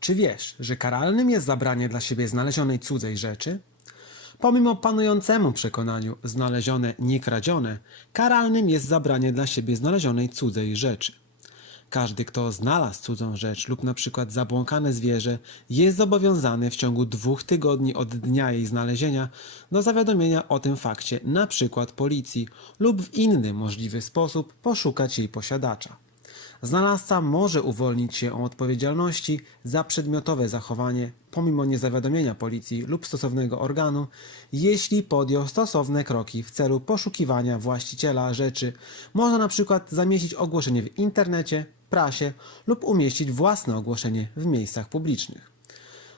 Czy wiesz, że karalnym jest zabranie dla siebie znalezionej cudzej rzeczy? Pomimo panującemu przekonaniu znalezione nie kradzione, karalnym jest zabranie dla siebie znalezionej cudzej rzeczy. Każdy, kto znalazł cudzą rzecz lub na przykład zabłąkane zwierzę, jest zobowiązany w ciągu dwóch tygodni od dnia jej znalezienia do zawiadomienia o tym fakcie na przykład policji lub w inny możliwy sposób poszukać jej posiadacza. Znalazca może uwolnić się od odpowiedzialności za przedmiotowe zachowanie pomimo niezawiadomienia policji lub stosownego organu, jeśli podjął stosowne kroki w celu poszukiwania właściciela rzeczy. Można na przykład zamieścić ogłoszenie w internecie, prasie lub umieścić własne ogłoszenie w miejscach publicznych.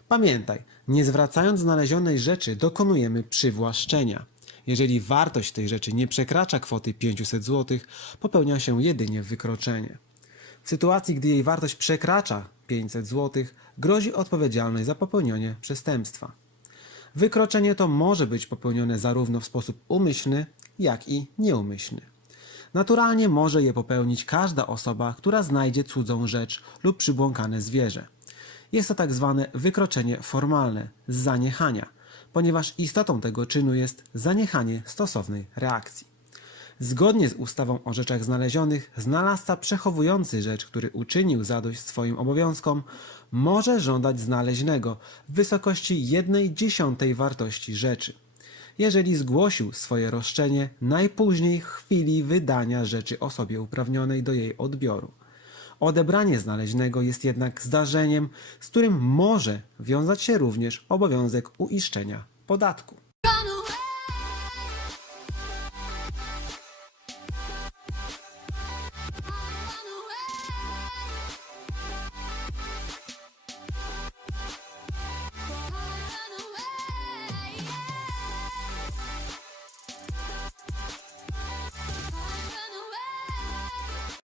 Pamiętaj, nie zwracając znalezionej rzeczy dokonujemy przywłaszczenia. Jeżeli wartość tej rzeczy nie przekracza kwoty 500 zł, popełnia się jedynie wykroczenie. W sytuacji, gdy jej wartość przekracza 500 zł, grozi odpowiedzialność za popełnienie przestępstwa. Wykroczenie to może być popełnione zarówno w sposób umyślny, jak i nieumyślny. Naturalnie może je popełnić każda osoba, która znajdzie cudzą rzecz lub przybłąkane zwierzę. Jest to tak zwane wykroczenie formalne z zaniechania, ponieważ istotą tego czynu jest zaniechanie stosownej reakcji. Zgodnie z ustawą o rzeczach znalezionych, znalazca przechowujący rzecz, który uczynił zadość swoim obowiązkom, może żądać znaleźnego w wysokości 1 dziesiątej wartości rzeczy. Jeżeli zgłosił swoje roszczenie najpóźniej w chwili wydania rzeczy osobie uprawnionej do jej odbioru. Odebranie znaleźnego jest jednak zdarzeniem, z którym może wiązać się również obowiązek uiszczenia podatku.